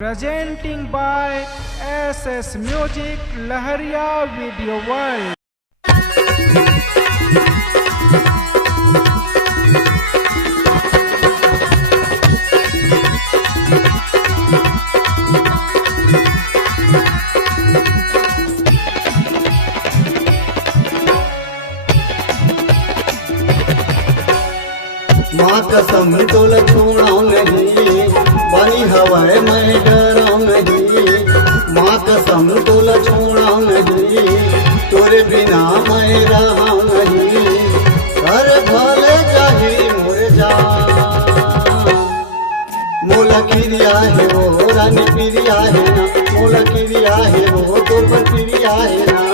Presenting by SS Music Lahariya Video World. माँ कसम तोल छोड़ाऊं नहीं, बनी हवाए मैं डराऊं नहीं। माँ कसम तोल छोड़ाऊं नहीं, तोरे बिना मैं रहाऊं नहीं। अरे भले चाहे मोरे जा, मोला किरिया है वो रानी पिरिया है ना, मोला किरिया है वो तोर पर पिरिया है ना।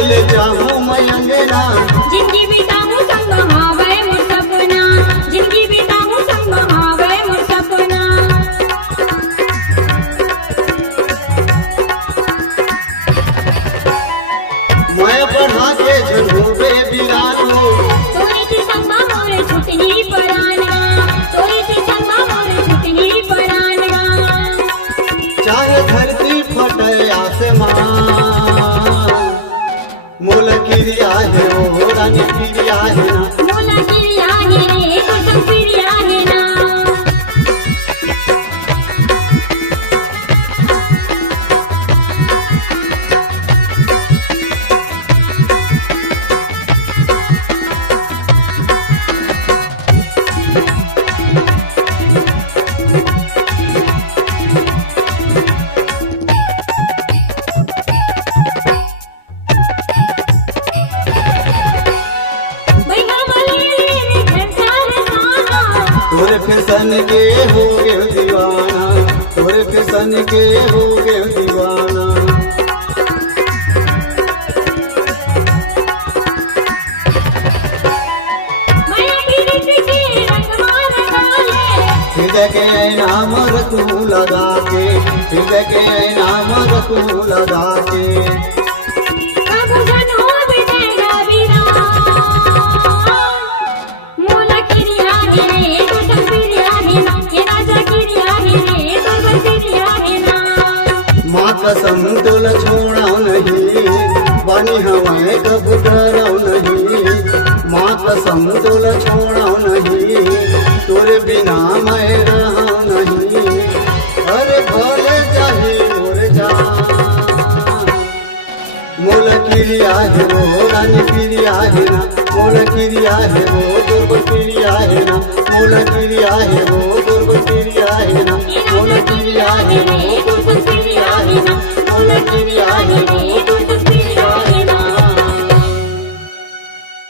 ले जाऊं मैं अंगना, जिंदगी बिताऊं संग महावे मोर सपना, जिंदगी बिताऊं संग महावे मोर सपना। मैं पढ़ा के झूठे बिरानो, तोरी थी संग मोर छुटनी परानगा, तोरी थी संग मोर छुटनी परानगा। चाहे धरती फटे आसमान, मोला किरिया है वो रानी पिरिया है ना, मोला किरिया है रे कसम पिरिया है ना। तोरे फैशन के हो गए दीवाना, तोरे फैशन के हो गए दीवाना। हृदय के नाम रखू लगा के, हृदय के नाम रखू लगा के। माँ कसम तोल छोड़ाऊं नहीं, बनी हवाए कबू डराऊं नहीं। माँ कसम तोल छोड़ाऊं नहीं, तोरे बिना मैं रहाऊं नहीं। अरे भले चाहे मोरे जा, मोला किरिया है वो रानी पिरिया है ना, मोला किरिया है वो तोर पिरिया है ना, मोला किरिया है वो तोर पिरिया है ना, मोला किरिया है वो तोर पिरिया है ना, मोला किरिया है वो